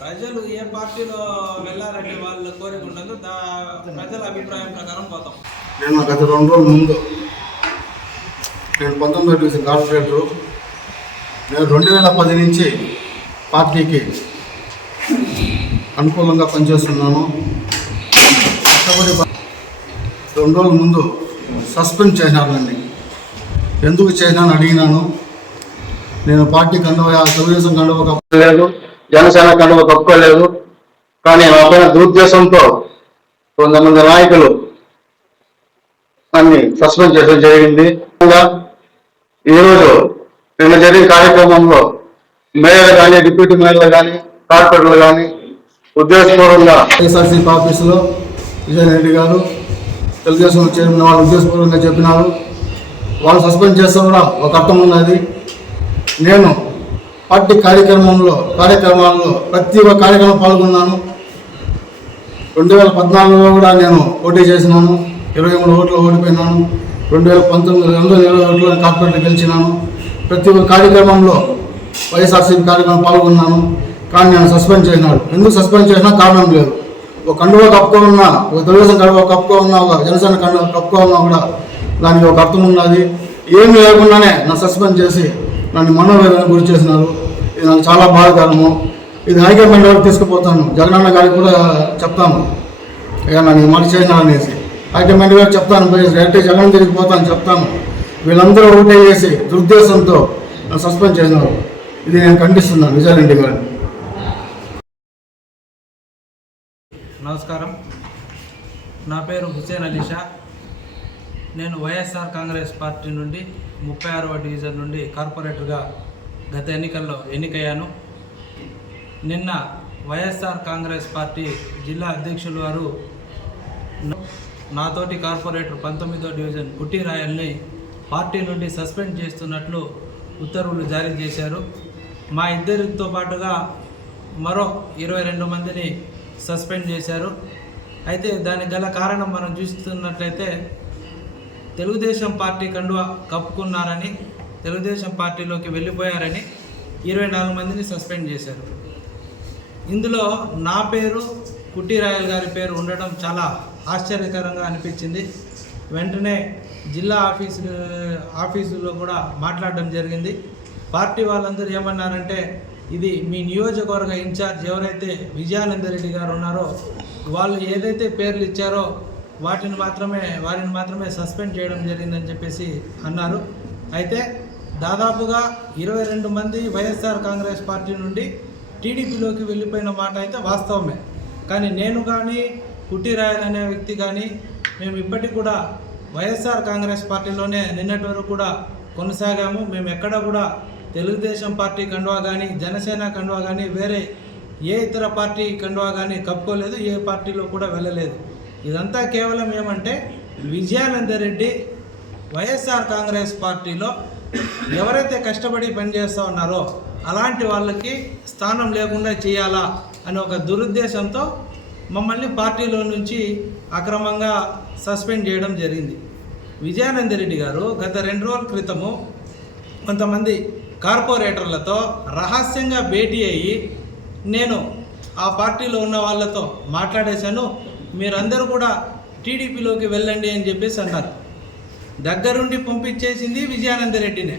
ప్రజలు ఏ పార్టీలో వెళ్ళాలని వాళ్ళ కోరిక ఉండదు. దా ప్రజల అభిప్రాయం ప్రకారం పోతాం. నేను గత రెండు రోజుల ముందు నేను పంతొమ్మిదో డివిజన్ కార్పొరేటరు నేను రెండు వేల పది నుంచి పార్టీకి అనుకూలంగా పనిచేస్తున్నాను. కష్టపడి రెండు రోజుల ముందు సస్పెండ్ చేసినారు నన్ను. ఎందుకు చేసినాను అడిగినాను. నేను పార్టీ కండువ తెలుగుదేశం కండువ కప్పుకోలేదు జనసేన కండువ కప్పుకోలేదు కానీ నా పైన దురుద్దేశంతో కొంతమంది నాయకులు అన్ని సస్పెండ్ చేయడం జరిగింది. ఇంకా ఈరోజు నిన్న జరిగిన కార్యక్రమంలో మేయర్ కానీ డిప్యూటీ మేయర్లు కానీ కార్పొరేటర్లు కానీ ఉద్దేశపూర్వంగా వైఎస్ఆర్సీపీ ఆఫీసులో విజయ్ రెడ్డి గారు తెలుగుదేశం చైర్మన్ వాళ్ళు ఉద్దేశపూర్వకంగా చెప్పినారు. వాళ్ళు సస్పెండ్ చేస్తే కూడా ఒక అర్థం ఉన్నది. నేను పార్టీ కార్యక్రమంలో కార్యక్రమాల్లో ప్రతి ఒక్క కార్యక్రమం పాల్గొన్నాను. రెండు వేల పద్నాలుగులో కూడా నేను పోటీ చేసినాను. ఇరవై మూడు ఓట్లు ఓడిపోయినాను. రెండు వేల పంతొమ్మిది రెండు వేల ఇరవై ఓట్లో కార్పొరేటర్ గెలిచినాను. ప్రతి ఒక్క కార్యక్రమంలో వైఎస్ఆర్సీపీ కార్యక్రమం పాల్గొన్నాను. కానీ నేను సస్పెండ్ చేసినాడు ఎందుకు సస్పెండ్ చేసినా కారణం లేదు. ఒక కండువ కప్పుకో ఉన్నా ఒక తెలుగుదేశం కండువ కప్పుకో ఉన్నా ఒక జనసేన కండువ కప్పుకో ఉన్నా కూడా దానికి ఒక అర్థం ఉన్నది. ఏమి లేకుండానే నా సస్పెండ్ చేసి నన్ను మనోవేదన గురి చేసినారు. ఇది నాకు చాలా బాధాకరము. ఇది హైకమాండ్ వరకు తీసుకుపోతాను. జగనన్న గారికి కూడా చెప్తాను. ఇక నన్ను ఈ మాట చేసినా అనేసి. హైకమాండ్ గారికి చెప్తాను. అంటే జగన్ తిరిగిపోతాను పోతాను చెప్తాను. వీళ్ళందరూ ఒకటే చేసి దురుద్దేశంతో నన్ను సస్పెండ్ చేసినారు. ఇది నేను ఖండిస్తున్నాను. విజయారెడ్డి గారిని నమస్కారం. నా పేరు హుసేన్ అలీషా. నేను వైఎస్ఆర్ కాంగ్రెస్ పార్టీ నుండి ముప్పై ఆరవ డివిజన్ నుండి కార్పొరేటర్గా గత ఎన్నికల్లో ఎన్నికయ్యాను. నిన్న వైఎస్ఆర్ కాంగ్రెస్ పార్టీ జిల్లా అధ్యక్షులు వారు నాతోటి కార్పొరేటర్ పంతొమ్మిదో డివిజన్ కుట్టి రాయల్ని పార్టీ నుండి సస్పెండ్ చేస్తున్నట్లు ఉత్తర్వులు జారీ చేశారు. మా ఇద్దరితో పాటుగా మరో ఇరవై రెండు మందిని సస్పెండ్ చేశారు. అయితే దానికి గల కారణం మనం చూస్తున్నట్లయితే తెలుగుదేశం పార్టీ కండువా కప్పుకున్నారని తెలుగుదేశం పార్టీలోకి వెళ్ళిపోయారని ఇరవై నాలుగు మందిని సస్పెండ్ చేశారు. ఇందులో నా పేరు కుట్టిరాయల్ గారి పేరు ఉండడం చాలా ఆశ్చర్యకరంగా అనిపించింది. వెంటనే జిల్లా ఆఫీసు ఆఫీసులో కూడా మాట్లాడడం జరిగింది. పార్టీ వాళ్ళందరూ ఏమన్నారంటే ఇది మీ నియోజకవర్గ ఇన్ఛార్జ్ ఎవరైతే విజయానందరెడ్డి గారు ఉన్నారో వాళ్ళు ఏదైతే పేర్లు ఇచ్చారో వాటిని మాత్రమే వారిని మాత్రమే సస్పెండ్ చేయడం జరిగిందని చెప్పేసి అన్నారు. అయితే దాదాపుగా ఇరవై రెండు మంది వైఎస్ఆర్ కాంగ్రెస్ పార్టీ నుండి టీడీపీలోకి వెళ్ళిపోయిన మాట అయితే వాస్తవమే. కానీ నేను కానీ కుట్టిరాయల్ అనే వ్యక్తి కానీ మేము ఇప్పటికి కూడా వైఎస్ఆర్ కాంగ్రెస్ పార్టీలోనే నిన్నటి వరకు కూడా కొనసాగాము. మేము ఎక్కడ కూడా తెలుగుదేశం పార్టీ కండువా కానీ జనసేన కండువా కానీ వేరే ఏ ఇతర పార్టీ కండువా కానీ కప్పుకోలేదు ఏ పార్టీలో కూడా వెళ్ళలేదు. ఇదంతా కేవలం ఏమంటే విజయానందరెడ్డి వైఎస్ఆర్ కాంగ్రెస్ పార్టీలో ఎవరైతే కష్టపడి పనిచేస్తూ ఉన్నారో అలాంటి వాళ్ళకి స్థానం లేకుండా చేయాలా అనే ఒక దురుద్దేశంతో మమ్మల్ని పార్టీలో నుంచి అక్రమంగా సస్పెండ్ చేయడం జరిగింది. విజయానందరెడ్డి గారు గత రెండు రోజుల క్రితము కొంతమంది కార్పొరేటర్లతో రహస్యంగా భేటీ అయ్యి నేను ఆ పార్టీలో ఉన్న వాళ్ళతో మాట్లాడేశాను మీరందరూ కూడా టీడీపీలోకి వెళ్ళండి అని చెప్పేసి అన్నారు. దగ్గరుండి పంపించేసింది విజయానందరెడ్డినే.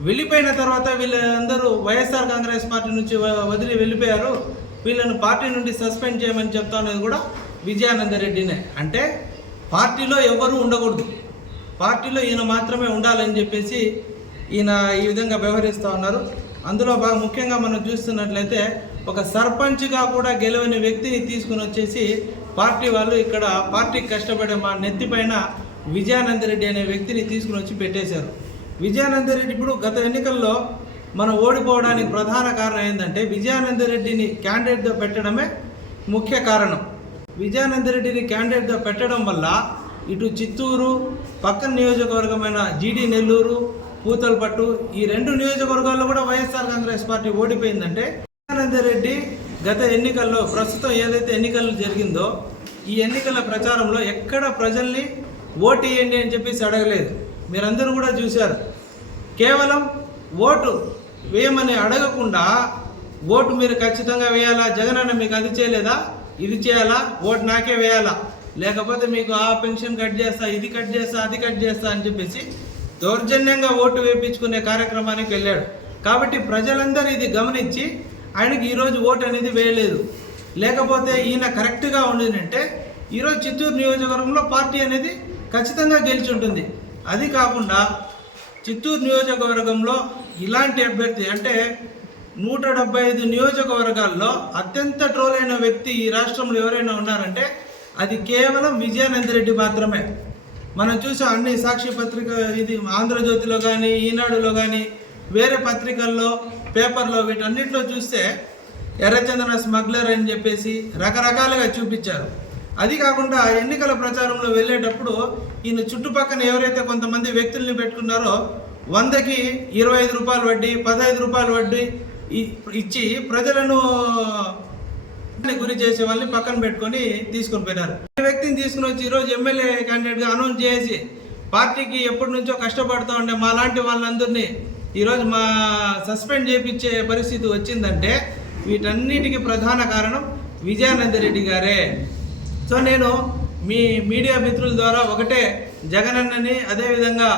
వెళ్ళిపోయిన తర్వాత వీళ్ళందరూ వైఎస్ఆర్ కాంగ్రెస్ పార్టీ నుంచి వదిలి వెళ్ళిపోయారు. వీళ్ళను పార్టీ నుండి సస్పెండ్ చేయమని చెప్తా అనేది కూడా విజయానందరెడ్డినే. అంటే పార్టీలో ఎవరూ ఉండకూడదు. పార్టీలో ఈయన మాత్రమే ఉండాలని చెప్పేసి ఈయన ఈ విధంగా వ్యవహరిస్తూ ఉన్నారు. అందులో బాగా ముఖ్యంగా మనం చూస్తున్నట్లయితే ఒక సర్పంచ్గా కూడా గెలవని వ్యక్తిని తీసుకుని వచ్చేసి పార్టీ వాళ్ళు ఇక్కడ పార్టీకి కష్టపడే మా నెత్తిపైన విజయానందరెడ్డి అనే వ్యక్తిని తీసుకుని వచ్చి పెట్టేశారు. విజయానందరెడ్డి ఇప్పుడు గత ఎన్నికల్లో మనం ఓడిపోవడానికి ప్రధాన కారణం ఏంటంటే విజయానందరెడ్డిని క్యాండిడేట్గా పెట్టడమే ముఖ్య కారణం. విజయానందరెడ్డిని క్యాండిడేట్గా పెట్టడం వల్ల ఇటు చిత్తూరు పక్కన నియోజకవర్గమైన జీడి నెల్లూరు పూతలపట్టు ఈ రెండు నియోజకవర్గాల్లో కూడా వైఎస్ఆర్ కాంగ్రెస్ పార్టీ ఓడిపోయిందంటే విజయానందరెడ్డి గత ఎన్నికల్లో ప్రస్తుతం ఏదైతే ఎన్నికలు జరిగిందో ఈ ఎన్నికల ప్రచారంలో ఎక్కడ ప్రజల్ని ఓటు వేయండి అని చెప్పేసి అడగలేదు. మీరందరూ కూడా చూశారు. కేవలం ఓటు వేయమని అడగకుండా ఓటు మీరు ఖచ్చితంగా వేయాలా? జగన్ అన్న మీకు అది చేయలేదా? ఇది చేయాలా? ఓటు నాకే వేయాలా? లేకపోతే మీకు ఆ పెన్షన్ కట్ చేస్తా ఇది కట్ చేస్తా అది కట్ చేస్తా అని చెప్పేసి దౌర్జన్యంగా ఓటు వేయించుకునే కార్యక్రమానికి వెళ్ళాడు. కాబట్టి ప్రజలందరూ ఇది గమనించి ఆయనకి ఈరోజు ఓటు అనేది వేయలేదు. లేకపోతే ఈయన కరెక్ట్గా ఉండిందంటే ఈరోజు చిత్తూరు నియోజకవర్గంలో పార్టీ అనేది ఖచ్చితంగా గెలిచి ఉంటుంది. అది కాకుండా చిత్తూరు నియోజకవర్గంలో ఇలాంటి అభ్యర్థి అంటే నూట డెబ్బై ఐదు నియోజకవర్గాల్లో అత్యంత ట్రోల్ అయిన వ్యక్తి ఈ రాష్ట్రంలో ఎవరైనా ఉన్నారంటే అది కేవలం విజయానంద రెడ్డి మాత్రమే. మనం చూసాం అన్ని సాక్షి పత్రిక ఇది ఆంధ్రజ్యోతిలో కానీ ఈనాడులో కానీ వేరే పత్రికల్లో పేపర్లో వీటన్నిటిలో చూస్తే ఎర్రచందన స్మగ్లర్ అని చెప్పేసి రకరకాలుగా చూపించారు. అది కాకుండా ఎన్నికల ప్రచారంలో వెళ్ళేటప్పుడు ఈయన చుట్టుపక్కన ఎవరైతే కొంతమంది వ్యక్తుల్ని పెట్టుకున్నారో వందకి ఇరవై ఐదు రూపాయలు వడ్డీ పదహైదు రూపాయలు వడ్డీ ఇచ్చి ప్రజలను గురి చేసే వాళ్ళని పక్కన పెట్టుకొని తీసుకొని పోయినారు. ఈ వ్యక్తిని తీసుకుని వచ్చి ఈరోజు ఎమ్మెల్యే క్యాండిడేట్గా అనౌన్స్ చేసి పార్టీకి ఎప్పటి నుంచో కష్టపడుతూ ఉండే మా లాంటి వాళ్ళందరినీ ఈరోజు మా సస్పెండ్ చేయించే పరిస్థితి వచ్చిందంటే వీటన్నిటికీ ప్రధాన కారణం విజయానంద రెడ్డి గారే. సో నేను మీ మీడియా మిత్రుల ద్వారా ఒకటే జగనన్నని అదేవిధంగా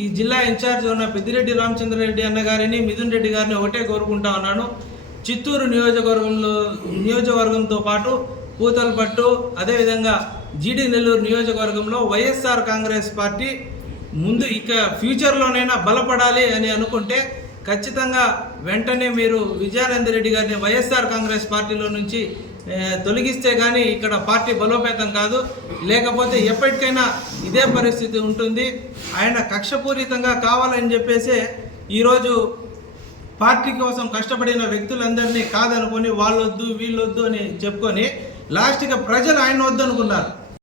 ఈ జిల్లా ఇన్ఛార్జ్ ఉన్న పెద్దిరెడ్డి రామచంద్రరెడ్డి అన్న గారిని మిథున్ రెడ్డి గారిని ఒకటే కోరుకుంటా ఉన్నాను. చిత్తూరు నియోజకవర్గంలో నియోజకవర్గంతో పాటు పూతలపట్టు అదేవిధంగా జీడి నెల్లూరు నియోజకవర్గంలో వైఎస్ఆర్ కాంగ్రెస్ పార్టీ ముందు ఇక ఫ్యూచర్లోనైనా బలపడాలి అని అనుకుంటే ఖచ్చితంగా వెంటనే మీరు విజయానంద రెడ్డి గారిని వైఎస్ఆర్ కాంగ్రెస్ పార్టీలో నుంచి తొలగిస్తే కానీ ఇక్కడ పార్టీ బలోపేతం కాదు. లేకపోతే ఎప్పటికైనా ఇదే పరిస్థితి ఉంటుంది. ఆయన కక్షపూరితంగా కావాలని చెప్పేసి ఈరోజు పార్టీ కోసం కష్టపడిన వ్యక్తులందరినీ కాదనుకొని వాళ్ళొద్దు వీళ్ళొద్దు అని చెప్పుకొని లాస్ట్గా ప్రజలు ఆయన వద్దనుకున్నారు.